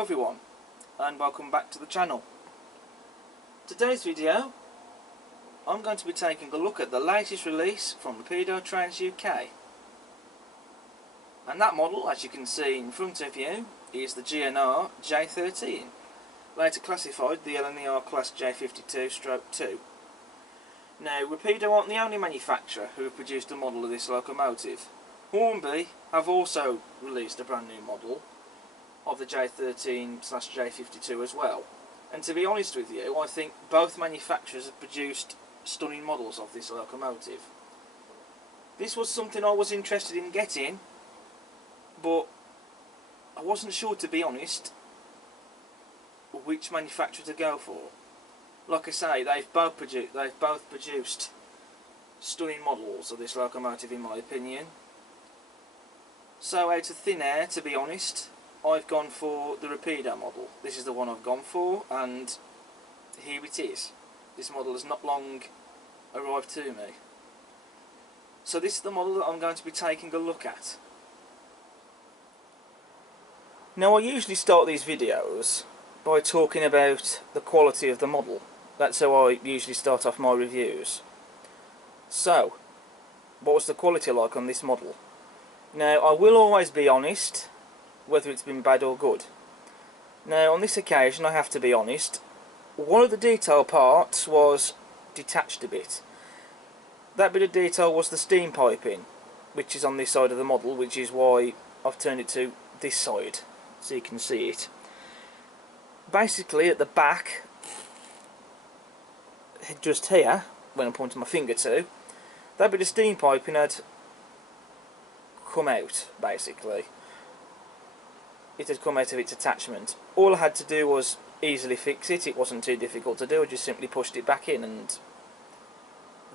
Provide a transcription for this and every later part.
Hello everyone, and welcome back to the channel. Today's video, I'm going to be taking a look at the latest release from Rapido Trains UK. And that model, as you can see in front of you, is the GNR J13, later classified the LNER Class J52-2. Now, Rapido aren't the only manufacturer who have produced a model of this locomotive. Hornby have also released a brand new model of the J13/J52 as well. And to be honest with you, I think both manufacturers have produced stunning models of this locomotive. This was something I was interested in getting, but I wasn't sure, to be honest, which manufacturer to go for. Like I say, they've both produced stunning models of this locomotive, in my opinion. So out of thin air, to be honest, I've gone for the Rapido model. This is the one I've gone for, and here it is. This model has not long arrived to me. So this is the model that I'm going to be taking a look at. Now, I usually start these videos by talking about the quality of the model. That's how I usually start off my reviews. So, what was the quality like on this model? Now, I will always be honest, whether it's been bad or good. Now, on this occasion, I have to be honest, one of the detail parts was detached a bit. That bit of detail was the steam piping, which is on this side of the model, which is why I've turned it to this side, so you can see it. Basically, at the back, just here, when I'm pointing my finger to, that bit of steam piping had come out, basically. It had come out of its attachment. All I had to do was easily fix it. It wasn't too difficult to do. I just simply pushed it back in and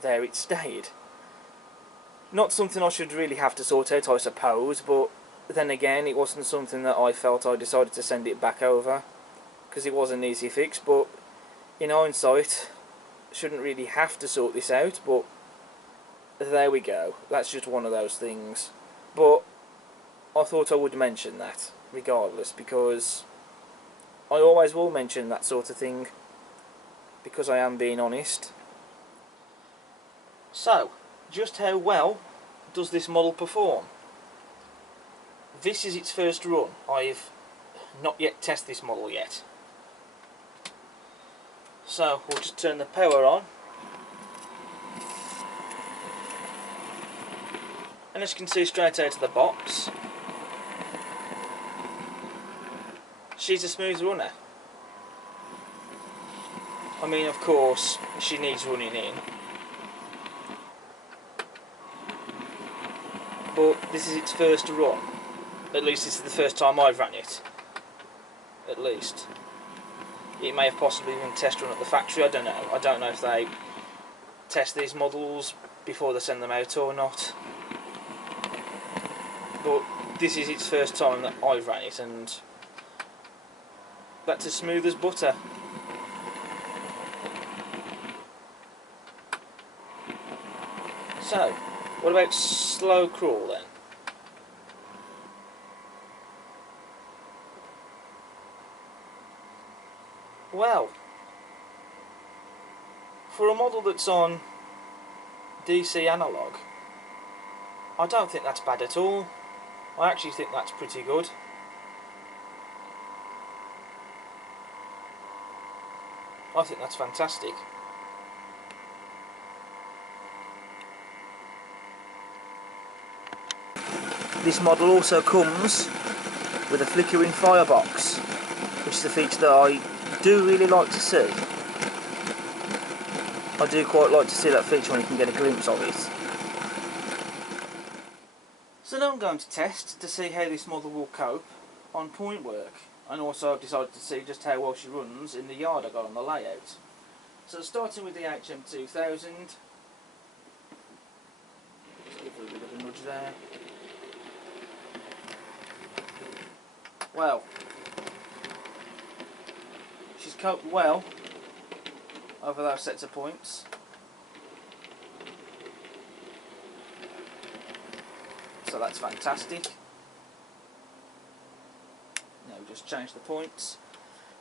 there it stayed. Not something I should really have to sort out, I suppose, but then again, it wasn't something that I felt. I decided to send it back over because it was an easy fix, but in hindsight, shouldn't really have to sort this out, but there we go. That's just one of those things. But I thought I would mention that regardless, because I always will mention that sort of thing, because I am being honest. So, just how well does this model perform? This is its first run. I've not yet tested this model yet. So, we'll just turn the power on. And as you can see straight out of the box, she's a smooth runner. I mean, of course, she needs running in. But this is its first run. At least this is the first time I've run it. At least. It may have possibly been test run at the factory, I don't know. I don't know if they test these models before they send them out or not. But this is its first time that I've ran it, and that's as smooth as butter. So, what about slow crawl then? Well, for a model that's on DC analog, I don't think that's bad at all. I actually think that's pretty good. I think that's fantastic. This model also comes with a flickering firebox, which is a feature that I do really like to see. I do quite like to see that feature when you can get a glimpse of it. So now I'm going to test to see how this model will cope on point work, and also I've decided to see just how well she runs in the yard I got on the layout. So starting with the HM2000, just give her a bit of a nudge there. Well, she's coped well over those sets of points. So that's fantastic. Now we just change the points.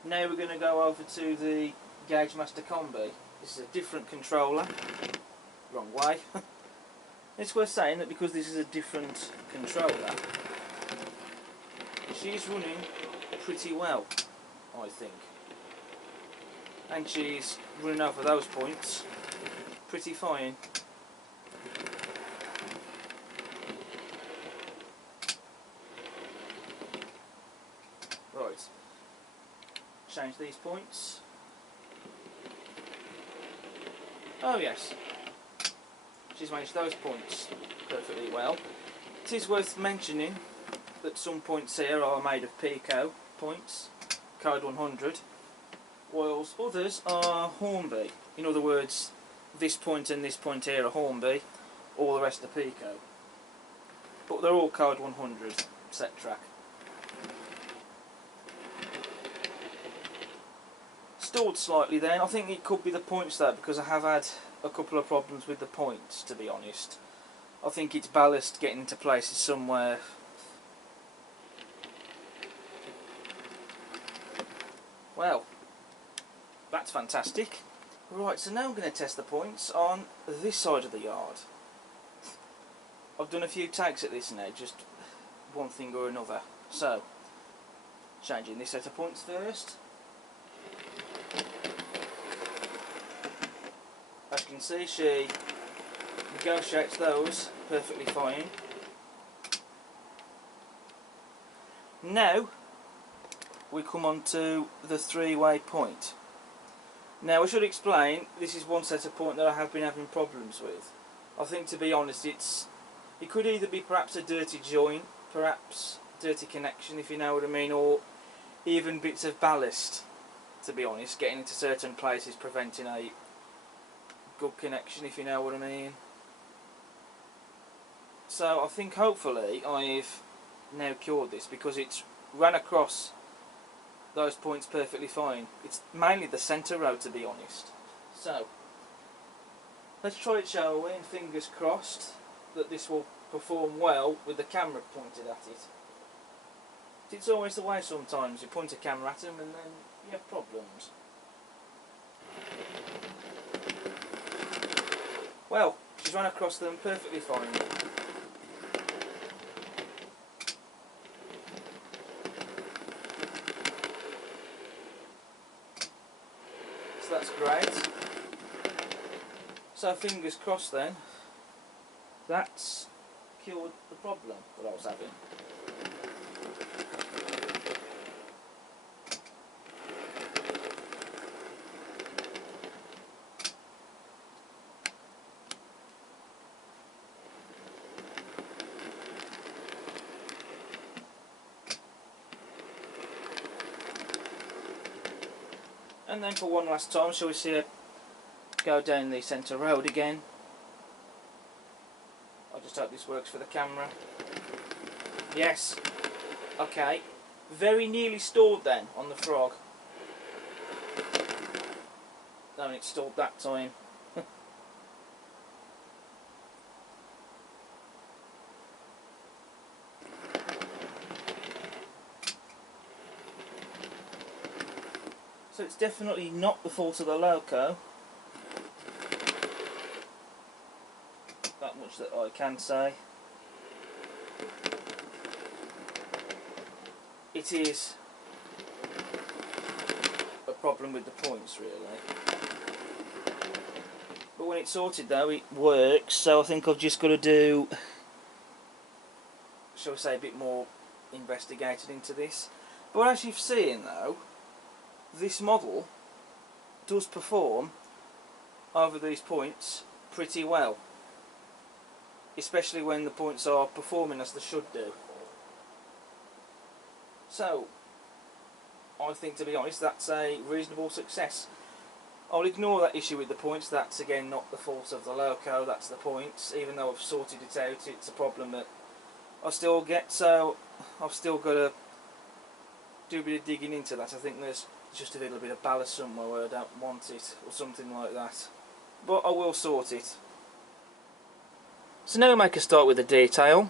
Now we're going to go over to the Gauge Master Combi. This is a different controller. Wrong way. It's worth saying that because this is a different controller, she's running pretty well, I think. And she's running over those points pretty fine. Right, change these points. Oh yes, she's managed those points perfectly well. It is worth mentioning that some points here are made of Pico points, code 100, whilst others are Hornby. In other words, this point and this point here are Hornby, all the rest are Pico. But they're all code 100 set track. Stalled slightly then. I think it could be the points though, because I have had a couple of problems with the points, to be honest. I think it's ballast getting into places somewhere. Well, that's fantastic. Right, so now I'm going to test the points on this side of the yard. I've done a few takes at this now, just one thing or another. So, changing this set of points first. As you can see, she negotiates those perfectly fine. Now we come on to the three-way point. Now I should explain, this is one set of point that I have been having problems with. I think, to be honest, it could either be perhaps a dirty joint, perhaps dirty connection, if you know what I mean, or even bits of ballast, to be honest, getting into certain places preventing a good connection, if you know what I mean. So I think hopefully I've now cured this, because it's ran across those points perfectly fine. It's mainly the centre row, to be honest. So let's try it, shall we, and fingers crossed that this will perform well with the camera pointed at it. It's always the way sometimes, you point a camera at them and then you have problems. Well, she's run across them perfectly fine. So that's great. So fingers crossed then, that's cured the problem that I was having. And then for one last time, shall we see it go down the centre road again. I just hope this works for the camera. Yes. Okay. Very nearly stalled then on the frog. No, it stalled that time. So it's definitely not the fault of the loco. That much that I can say. It is a problem with the points, really. But when it's sorted though, it works, so I think I've just got to do, shall we say, a bit more investigating into this. But as you've seen though, this model does perform over these points pretty well, especially when the points are performing as they should do. So I think, to be honest, that's a reasonable success. I'll ignore that issue with the points. That's again not the fault of the loco, that's the points. Even though I've sorted it out, it's a problem that I still get, so I've still got to do a bit of digging into that. I think there's just a little bit of ballast somewhere where I don't want it, or something like that. But I will sort it. So now we make a start with the detail.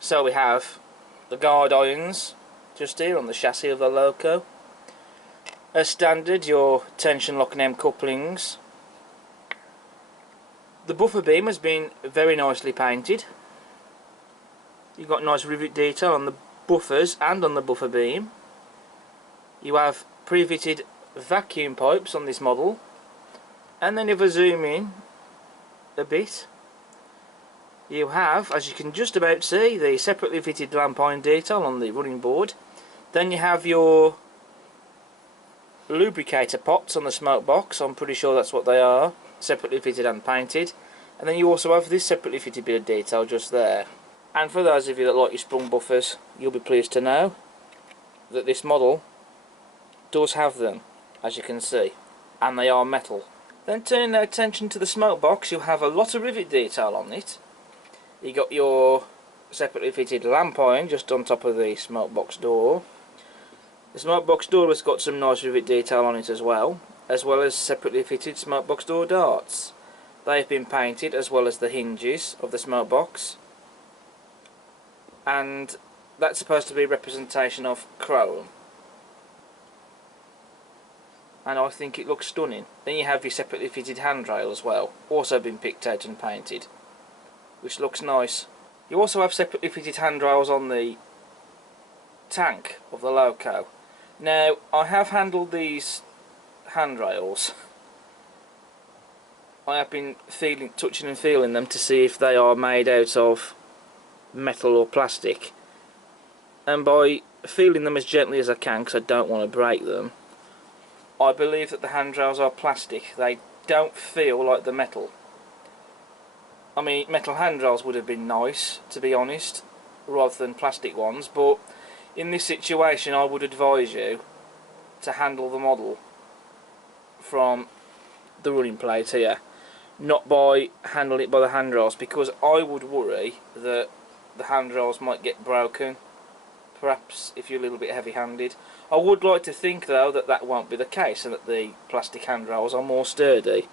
So we have the guard irons just here on the chassis of the loco. As standard, your tension lock and M couplings. The buffer beam has been very nicely painted. You've got nice rivet detail on the buffers and on the buffer beam. You have pre-fitted vacuum pipes on this model, and then if I zoom in a bit, you have, as you can just about see, the separately fitted lamp iron detail on the running board. Then you have your lubricator pots on the smoke box. I'm pretty sure that's what they are, separately fitted and painted. And then you also have this separately fitted bit of detail just there. And for those of you that like your sprung buffers, you'll be pleased to know that this model does have them, as you can see, and they are metal. Then turning our attention to the smoke box, you'll have a lot of rivet detail on it. You got your separately fitted lamp iron just on top of the smoke box door. The smoke box door has got some nice rivet detail on it as well as separately fitted smoke box door darts. They've been painted, as well as the hinges of the smoke box, and that's supposed to be a representation of chrome, and I think it looks stunning. Then you have your separately fitted handrail as well, also been picked out and painted, which looks nice. You also have separately fitted handrails on the tank of the loco. Now, I have handled these handrails. I have been touching and feeling them to see if they are made out of metal or plastic, and by feeling them as gently as I can, because I don't want to break them, I believe that the handrails are plastic. They don't feel like the metal. I mean, metal handrails would have been nice, to be honest, rather than plastic ones, but in this situation I would advise you to handle the model from the running plate here, not by handling it by the handrails, because I would worry that the handrails might get broken, perhaps if you're a little bit heavy-handed. I would like to think though that that won't be the case, and that the plastic handrails are more sturdy.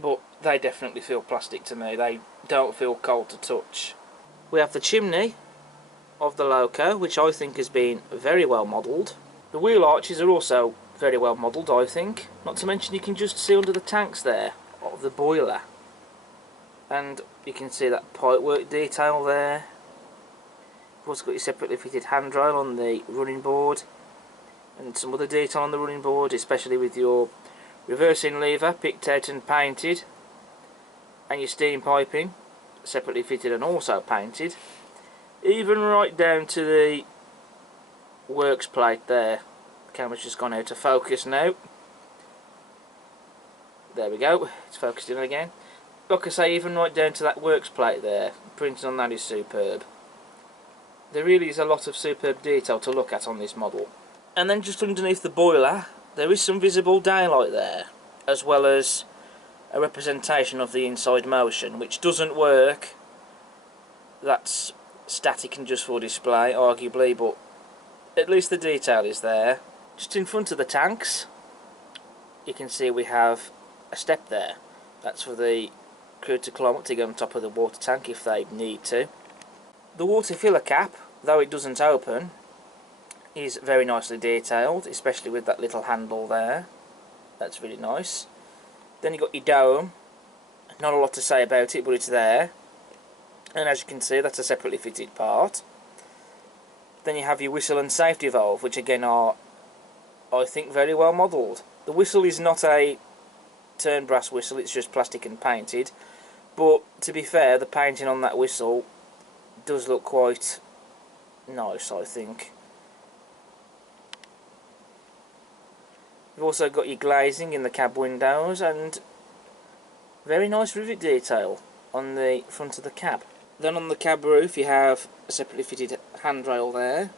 But they definitely feel plastic to me. They don't feel cold to touch. We have the chimney of the loco, which I think has been very well modelled. The wheel arches are also very well modelled, I think. Not to mention you can just see under the tanks there of the boiler, and you can see that pipework detail there. You've also got your separately fitted handrail on the running board, and some other detail on the running board, especially with your reversing lever picked out and painted, and your steam piping separately fitted and also painted, even right down to the works plate there. The camera's just gone out of focus now. There we go, it's focused in again. Like I say, even right down to that works plate there, printing on that is superb. There really is a lot of superb detail to look at on this model. And then just underneath the boiler, there is some visible daylight there, as well as a representation of the inside motion, which doesn't work. That's static and just for display, arguably, but at least the detail is there. Just in front of the tanks, you can see we have a step there. That's for the crew to climb up to get on top of the water tank if they need to. The water filler cap, though it doesn't open, is very nicely detailed, especially with that little handle there. That's really nice. Then you've got your dome. Not a lot to say about it, but it's there. And as you can see, that's a separately fitted part. Then you have your whistle and safety valve, which again are, I think, very well modelled. The whistle is not a turn brass whistle, it's just plastic and painted. But to be fair, the painting on that whistle does look quite nice, I think. You've also got your glazing in the cab windows, and very nice rivet detail on the front of the cab. Then on the cab roof you have a separately fitted handrail there,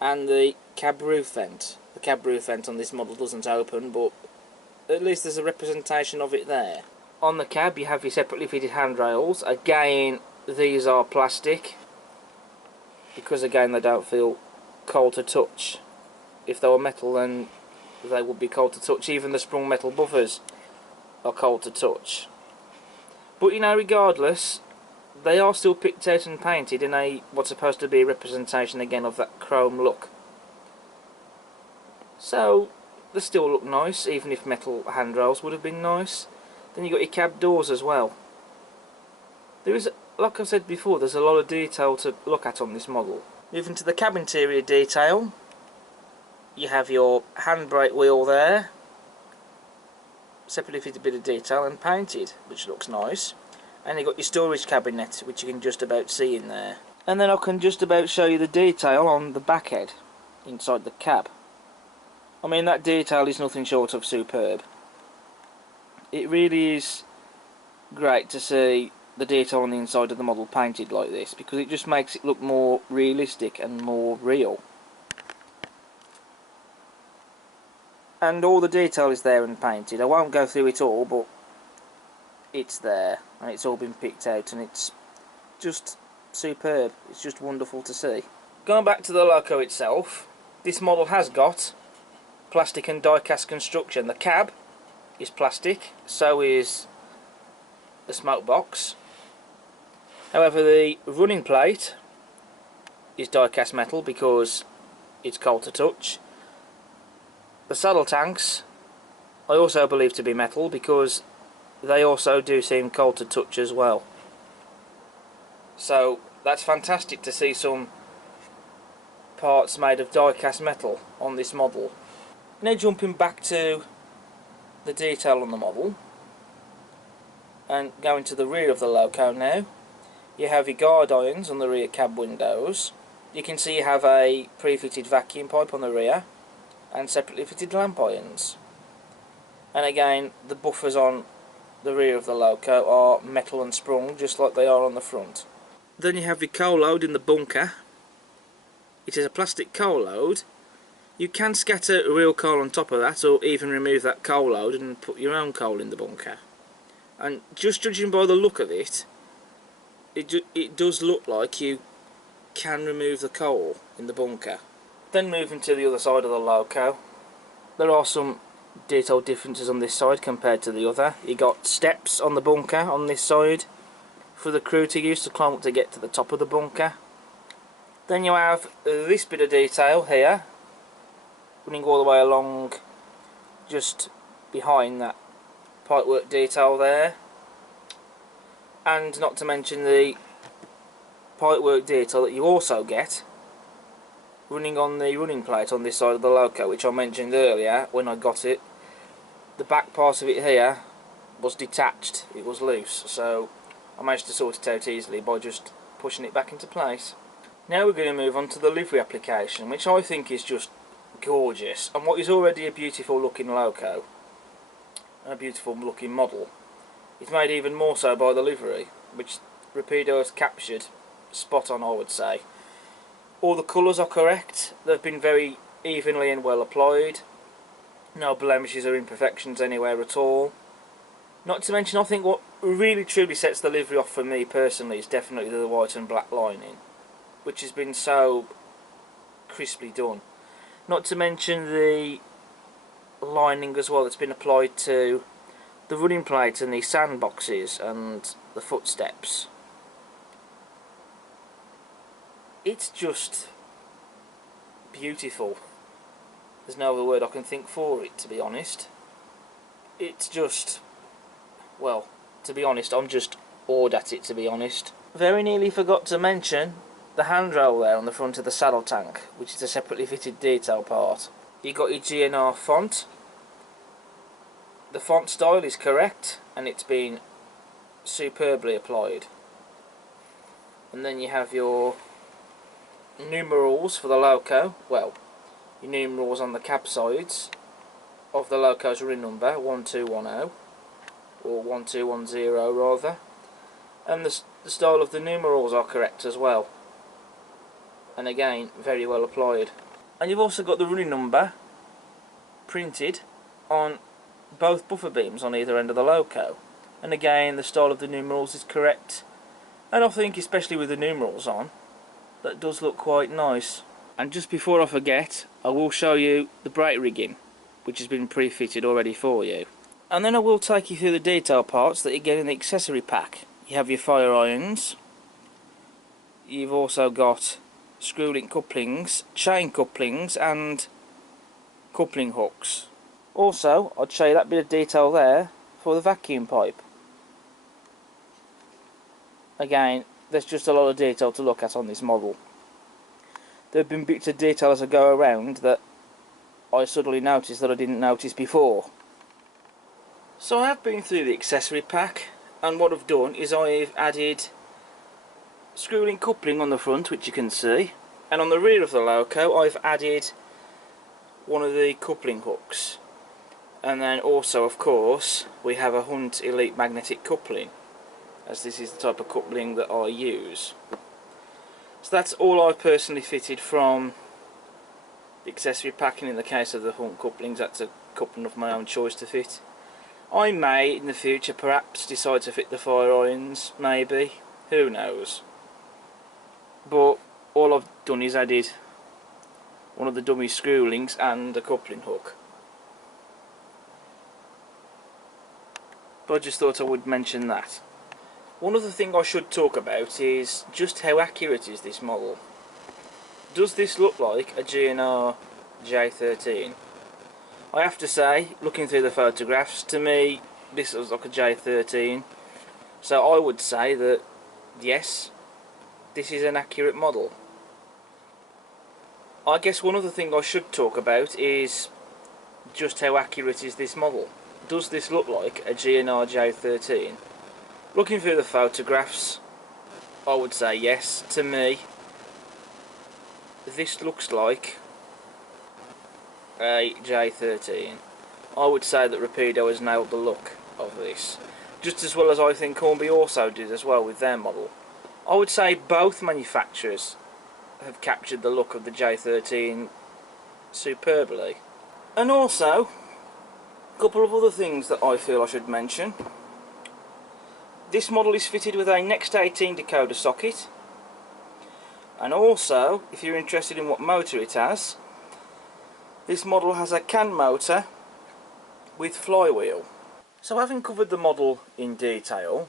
and the cab roof vent. The cab roof vent on this model doesn't open, but at least there's a representation of it there. On the cab you have your separately fitted handrails. Again, these are plastic, because again they don't feel cold to touch. If they were metal, then they would be cold to touch. Even the sprung metal buffers are cold to touch. But you know, regardless, they are still picked out and painted in what's supposed to be a representation again of that chrome look. So they still look nice, even if metal handrails would have been nice. Then you've got your cab doors as well. There is, like I said before, there's a lot of detail to look at on this model. Moving to the cab interior detail, you have your handbrake wheel there, separately fitted bit of detail and painted, which looks nice. And you've got your storage cabinet, which you can just about see in there. And then I can just about show you the detail on the back head inside the cab. I mean, that detail is nothing short of superb. It really is great to see the detail on the inside of the model painted like this, because it just makes it look more realistic and more real. And all the detail is there and painted. I won't go through it all, but it's there and it's all been picked out, and it's just superb. It's just wonderful to see. Going back to the loco itself, this model has got plastic and die-cast construction. The cab is plastic, so is the smoke box. However, the running plate is die-cast metal because it's cold to touch. The saddle tanks I also believe to be metal because they also do seem cold to touch as well. So that's fantastic to see some parts made of die-cast metal on this model. Now jumping back to the detail on the model and going to the rear of the loco now, you have your guard irons on the rear cab windows. You can see you have a pre-fitted vacuum pipe on the rear and separately fitted lamp irons. And again, the buffers on the rear of the loco are metal and sprung just like they are on the front. Then you have your coal load in the bunker. It is a plastic coal load. You can scatter real coal on top of that, or even remove that coal load and put your own coal in the bunker. And just judging by the look of it, it does look like you can remove the coal in the bunker. Then moving to the other side of the loco, there are some detail differences on this side compared to the other. You got steps on the bunker on this side for the crew to use to climb up to get to the top of the bunker. Then you have this bit of detail here running all the way along just behind that pipework detail there, and not to mention the pipework detail that you also get running on the running plate on this side of the loco, which I mentioned earlier when I got it. The back part of it here was detached, it was loose, so I managed to sort it out easily by just pushing it back into place. Now we're going to move on to the livery application, which I think is just gorgeous, and what is already a beautiful looking loco and a beautiful looking model, it's made even more so by the livery, which Rapido has captured spot on, I would say. All the colours are correct, they've been very evenly and well applied, no blemishes or imperfections anywhere at all. Not to mention, I think what really truly sets the livery off for me personally is definitely the white and black lining, which has been so crisply done. Not to mention the lining as well that's been applied to the running plate and the sandboxes and the footsteps. It's just beautiful. There's no other word I can think for it, to be honest. It's just, well, to be honest, I'm just awed at it, to be honest. Very nearly forgot to mention the handrail there on the front of the saddle tank, which is a separately fitted detail part. You got your GNR font. The font style is correct and it's been superbly applied. And then you have your numerals for the loco, well, your numerals on the cab sides of the loco's running number, 1210 or 1210 rather, and the style of the numerals are correct as well, and again very well applied. And you've also got the running number printed on both buffer beams on either end of the loco, and again the style of the numerals is correct, and I think especially with the numerals on, that does look quite nice. And just before I forget, I will show you the brake rigging, which has been pre-fitted already for you. And then I will take you through the detail parts that you get in the accessory pack. You have your fire irons, you've also got screw link couplings, chain couplings and coupling hooks. Also, I'd show you that bit of detail there for the vacuum pipe. Again, there's just a lot of detail to look at on this model. There have been bits of detail as I go around that I suddenly noticed that I didn't notice before. So I have been through the accessory pack, and what I've done is I've added screw link coupling on the front, which you can see, and on the rear of the loco I've added one of the coupling hooks. And then also, of course, we have a Hunt Elite magnetic coupling, as this is the type of coupling that I use. So that's all I personally fitted from the accessory pack, and in the case of the Hunt couplings, that's a coupling of my own choice to fit. I may in the future perhaps decide to fit the fire irons, maybe, who knows. But all I've done is added one of the dummy screw links and a coupling hook. But I just thought I would mention that. One other thing I should talk about is just how accurate is this model. Does this look like a GNR J13? I have to say, looking through the photographs, to me this looks like a J13. So I would say that yes, this is an accurate model. I guess one other thing I should talk about is just how accurate is this model. Does this look like a GNR J13? Looking through the photographs, I would say yes. To me, this looks like a J13. I would say that Rapido has nailed the look of this, just as well as I think Hornby also did as well with their model. I would say both manufacturers have captured the look of the J13 superbly. And also, a couple of other things that I feel I should mention. This model is fitted with a Next 18 decoder socket, and also, if you're interested in what motor it has, this model has a CAN motor with flywheel. So having covered the model in detail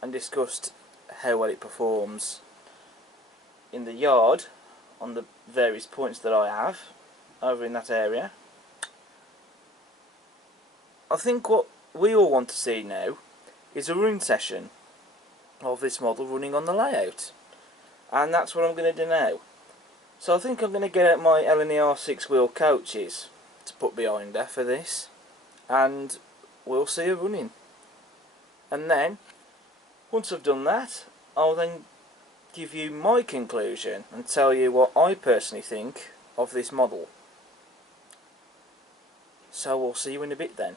and discussed how well it performs in the yard on the various points that I have over in that area, I think what we all want to see now is a run session of this model running on the layout, and that's what I'm going to do now. So I think I'm going to get out my LNER 6-wheel coaches to put behind her for this, and we'll see her running. And then, once I've done that, I'll then give you my conclusion and tell you what I personally think of this model. So we'll see you in a bit then.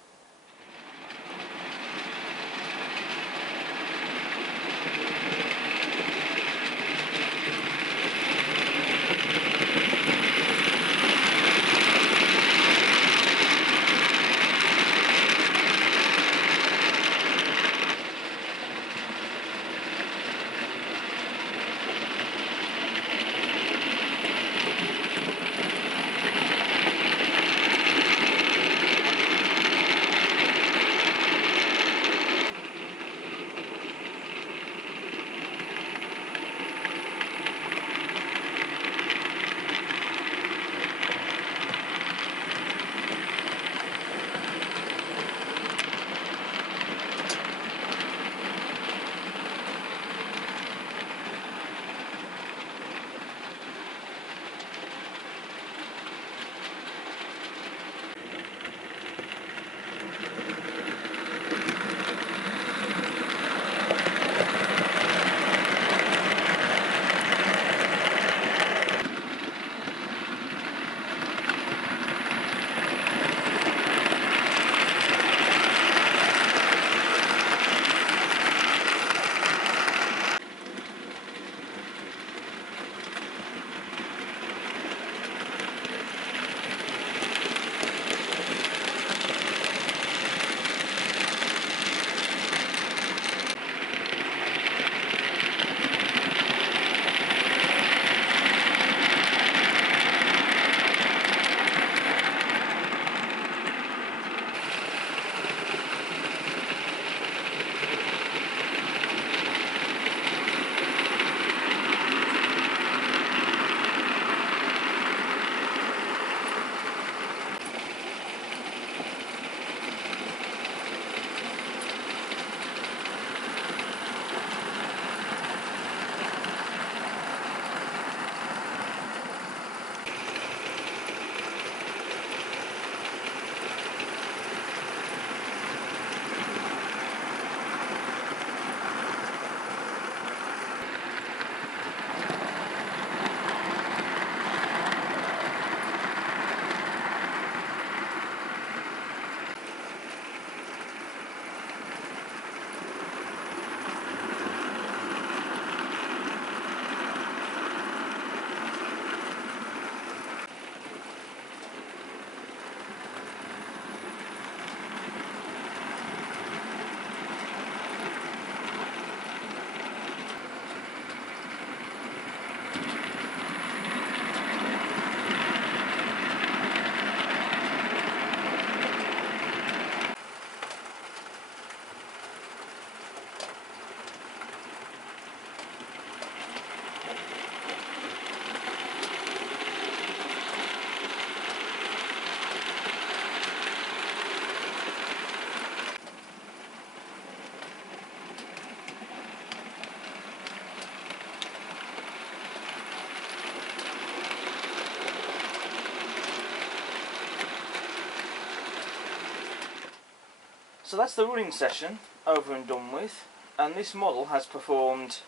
So that's the running session over and done with, and this model has performed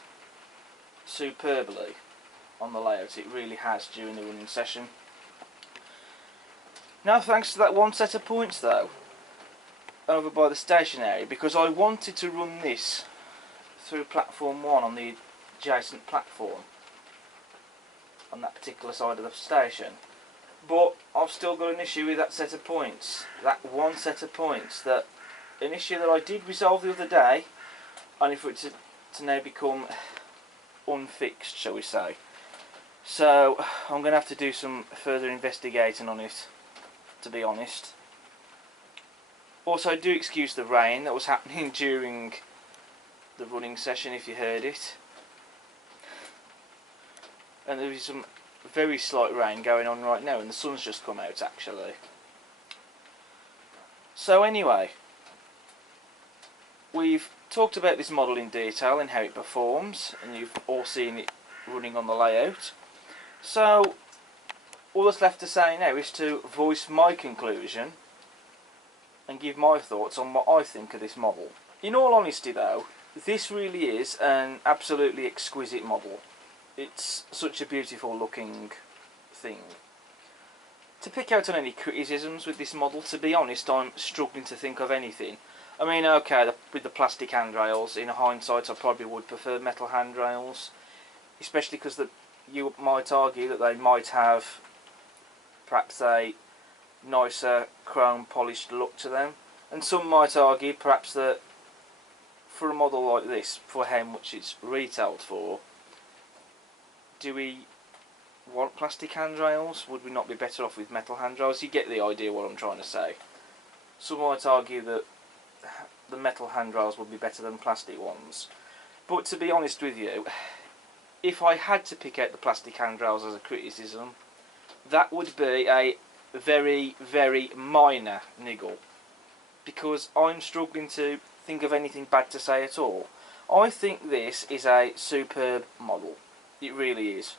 superbly on the layout. It really has during the running session. Now thanks to that one set of points though, over by the station area, because I wanted to run this through platform 1 on the adjacent platform on that particular side of the station, but I've still got an issue with that set of points, that one set of points, that an issue that I did resolve the other day, only for it to now become unfixed, shall we say. So I'm going to have to do some further investigating on it, to be honest. Also, do excuse the rain that was happening during the running session if you heard it. And there is some very slight rain going on right now, and the sun's just come out actually. So anyway, we've talked about this model in detail and how it performs, and you've all seen it running on the layout. So all that's left to say now is to voice my conclusion and give my thoughts on what I think of this model. In all honesty though, this really is an absolutely exquisite model. It's such a beautiful looking thing. To pick out on any criticisms with this model, to be honest, I'm struggling to think of anything. I mean, okay, with the plastic handrails, in hindsight I probably would prefer metal handrails, especially because you might argue that they might have perhaps a nicer chrome polished look to them, and some might argue perhaps that for a model like this, for how much it's retailed for, do we want plastic handrails? Would we not be better off with metal handrails? You get the idea what I'm trying to say. Some might argue that the metal handrails would be better than plastic ones, but to be honest with you, if I had to pick out the plastic handrails as a criticism, that would be a very, very minor niggle, because I'm struggling to think of anything bad to say at all. I think this is a superb model. It really is.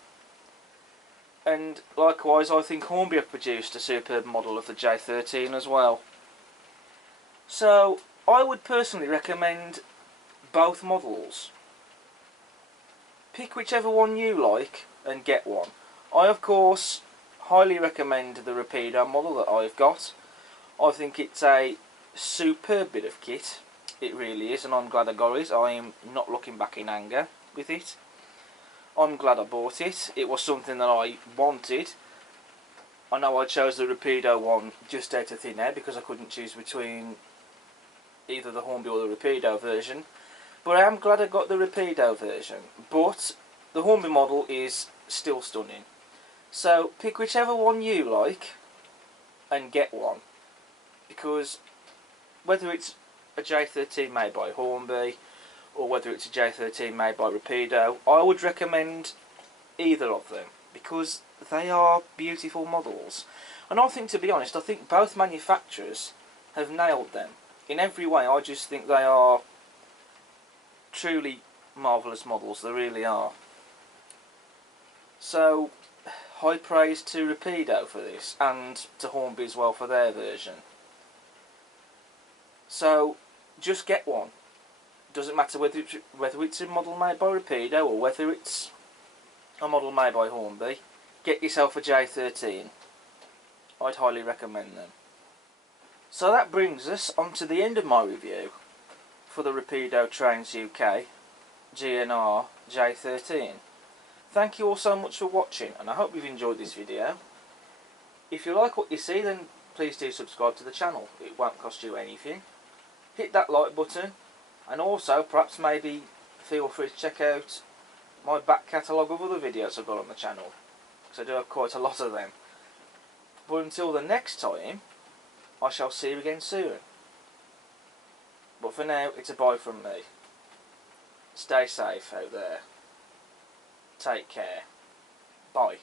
And likewise, I think Hornby have produced a superb model of the J13 as well. So I would personally recommend both models. Pick whichever one you like and get one. I of course highly recommend the Rapido model that I've got. I think it's a superb bit of kit. It really is, and I'm glad I got it. I am not looking back in anger with it. I'm glad I bought it. It was something that I wanted. I know I chose the Rapido one just out of thin air because I couldn't choose between either the Hornby or the Rapido version. But I am glad I got the Rapido version. But the Hornby model is still stunning. So pick whichever one you like and get one. Because whether it's a J13 made by Hornby or whether it's a J13 made by Rapido, I would recommend either of them because they are beautiful models. And I think, to be honest, I think both manufacturers have nailed them. In every way, I just think they are truly marvellous models, they really are. So, high praise to Rapido for this, and to Hornby as well for their version. So, just get one. Doesn't matter whether it's a model made by Rapido or whether it's a model made by Hornby. Get yourself a J13. I'd highly recommend them. So that brings us on to the end of my review for the Rapido Trains UK GNR J13. Thank you all so much for watching, and I hope you've enjoyed this video. If you like what you see, then please do subscribe to the channel. It won't cost you anything. Hit that like button, and also perhaps maybe feel free to check out my back catalogue of other videos I've got on the channel, because I do have quite a lot of them. But until the next time, I shall see you again soon. But for now, it's a bye from me. Stay safe out there. Take care. Bye.